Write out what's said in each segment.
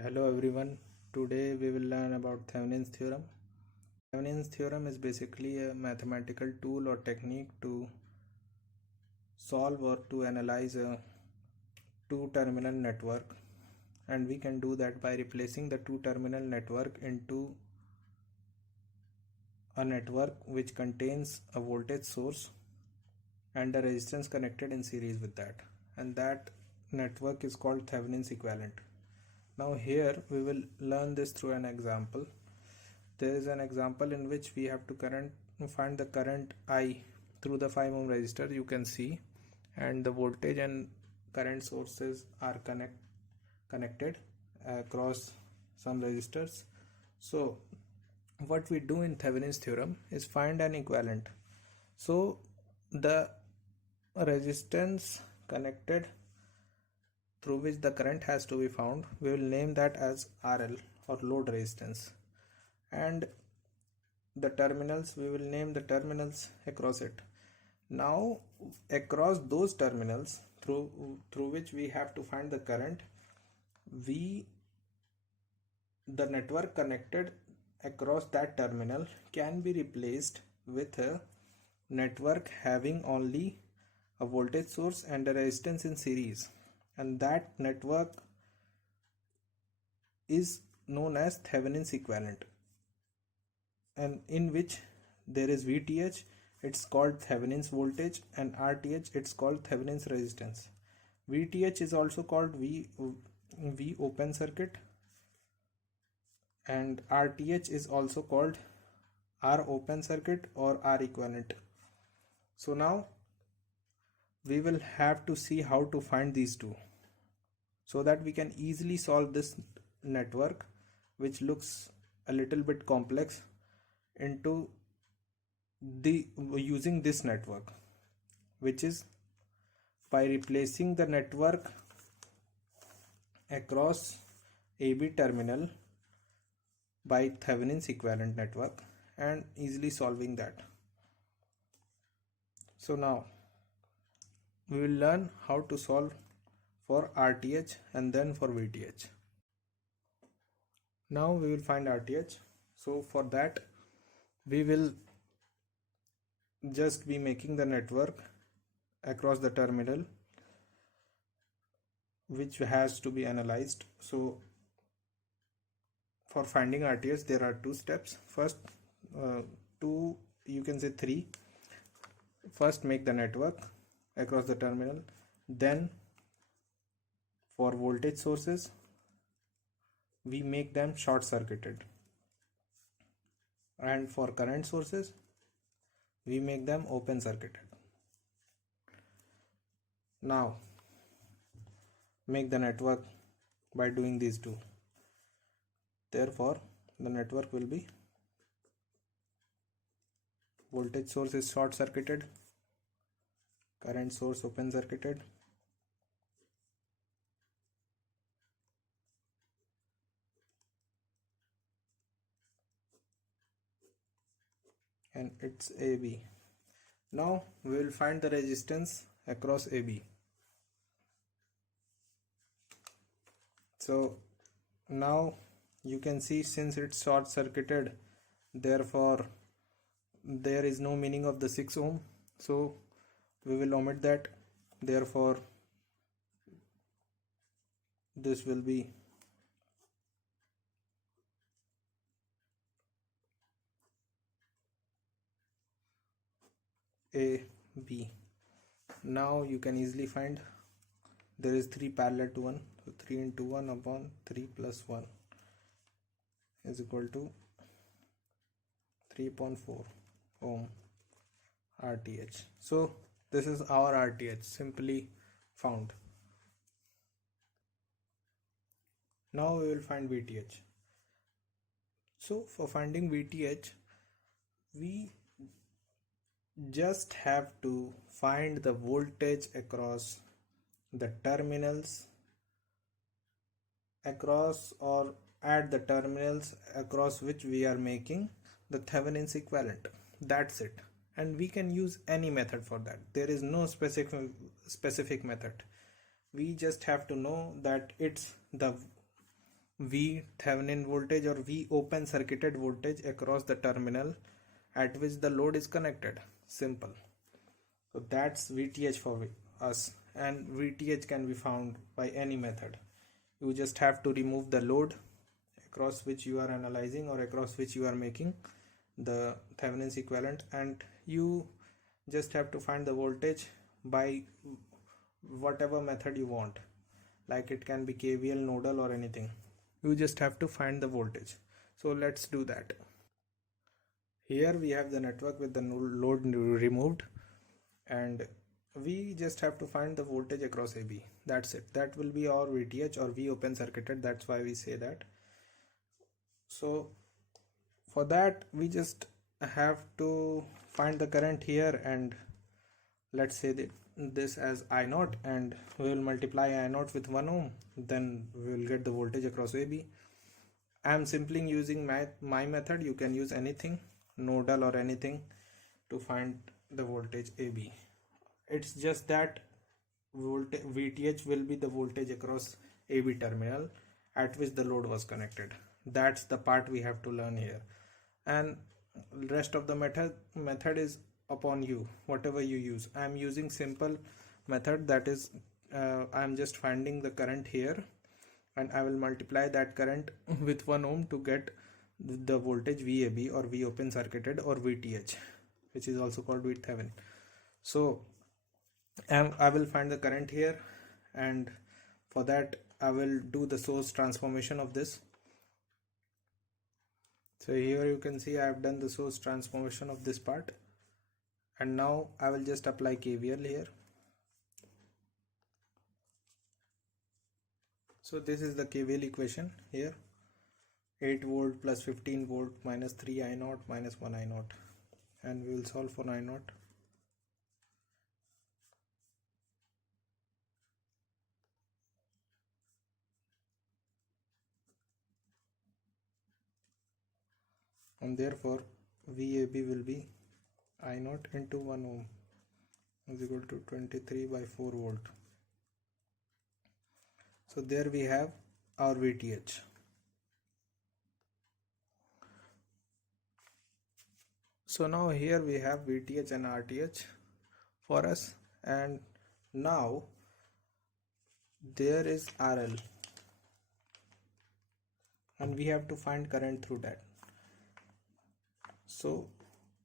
Hello everyone. Today we will learn about Thevenin's theorem. Thevenin's theorem is basically a mathematical tool or technique to solve or to analyze a two-terminal network, and we can do that by replacing the two-terminal network into a network which contains a voltage source and a resistance connected in series with that, and that network is called Thevenin's equivalent. Now here we will learn this through an example. There is an example in which we have to find the current I through the 5 ohm resistor, you can see, and the voltage and current sources are connected across some resistors. So what we do in Thevenin's theorem is find an equivalent. So the resistance connected through which the current has to be found, we will name that as RL or load resistance, and the terminals, we will name the terminals across it. Now across those terminals through which we have to find the current, the network connected across that terminal can be replaced with a network having only a voltage source and a resistance in series, and that network is known as Thevenin's equivalent, and in which there is VTH, it's called Thevenin's voltage, and RTH, it's called Thevenin's resistance. VTH is also called V open circuit, and RTH is also called R open circuit or R equivalent. So now we will have to see how to find these two so that we can easily solve this network, which looks a little bit complex, into using this network, which is by replacing the network across AB terminal by Thevenin's equivalent network and easily solving that. So now we will learn how to solve for RTH and then for VTH. Now we will find RTH. So for that we will just be making the network across the terminal which has to be analyzed. So for finding RTH there are two steps. First, two, you can say three. First, make the network across the terminal. Then for voltage sources we make them short circuited, and for current sources we make them open circuited. Now make the network by doing these two. Therefore the network will be voltage source is short circuited, current source open circuited, and it's AB. Now we will find the resistance across AB. So now you can see, since it's short circuited, therefore there is no meaning of the 6 ohm, so we will omit that. Therefore this will be AB. Now you can easily find there is 3 parallel to 1, so 3 into 1 upon 3 plus 1 is equal to 3.4 ohm RTH. So this is our RTH simply found. Now we will find VTH. So for finding VTH we just have to find the voltage across the terminals across or at the terminals across which we are making the Thevenin's equivalent. That's it, and we can use any method for that. There is no specific method. We just have to know that it's the V Thevenin voltage or V open circuited voltage across the terminal at which the load is connected. Simple. So that's VTH for us, and VTH can be found by any method. You just have to remove the load across which you are analyzing or across which you are making the Thevenin's equivalent, and you just have to find the voltage by whatever method you want, like it can be KVL, nodal, or anything. You just have to find the voltage. So let's do that. Here we have the network with the load removed, and we just have to find the voltage across AB. That's it. That will be our VTH or V open circuited. That's why we say that. So for that we just have to find the current here, and let's say that this as I0, and we will multiply I0 with 1 ohm, then we will get the voltage across AB. I am simply using my method. You can use anything, nodal or anything, to find the voltage AB. It's just that VTH will be the voltage across AB terminal at which the load was connected. That's the part we have to learn here, and rest of the method is upon you, whatever you use. I am using simple method, that is I am just finding the current here, and I will multiply that current with 1 ohm to get the voltage VAB or V open circuited or VTH, which is also called Thevenin. So I will find the current here, and for that I will do the source transformation of this. So here you can see I have done the source transformation of this part, and now I will just apply KVL here. So this is the KVL equation here: 8 volt plus 15 volt minus 3 I0 minus 1 I0, and we will solve for I0. And therefore VAB will be I0 into 1 ohm is equal to 23 by 4 volt. So there we have our VTH. So now here we have VTH and RTH for us, and now there is RL, and we have to find current through that. So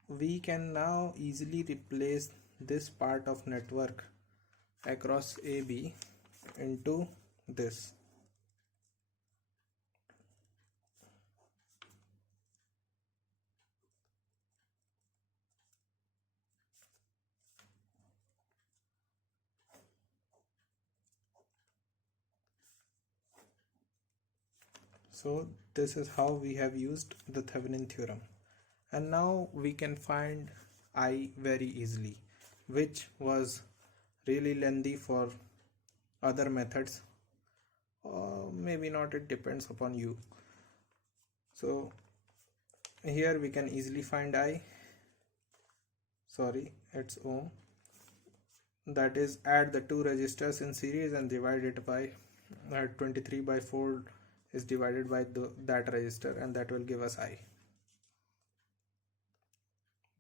we can now easily replace this part of network across AB into this. So this is how we have used the Thevenin theorem, and now we can find I very easily, which was really lengthy for other methods, or maybe not, it depends upon you. So here we can easily find it's ohm, that is add the two resistors in series and divide it by 23 by 4 is divided by that resistor, and that will give us I.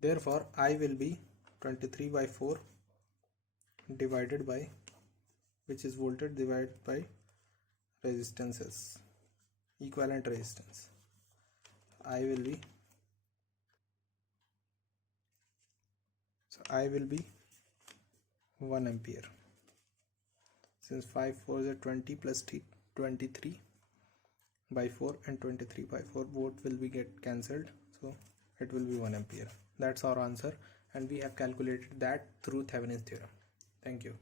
Therefore I will be 23 by 4 divided by, which is voltage divided by resistances, equivalent resistance. I will be 1 ampere, since 5 4 is 20 plus 23 by 4 and 23 by 4 both will be get cancelled, so it will be 1 ampere. That's our answer, and we have calculated that through Thevenin's theorem. Thank you.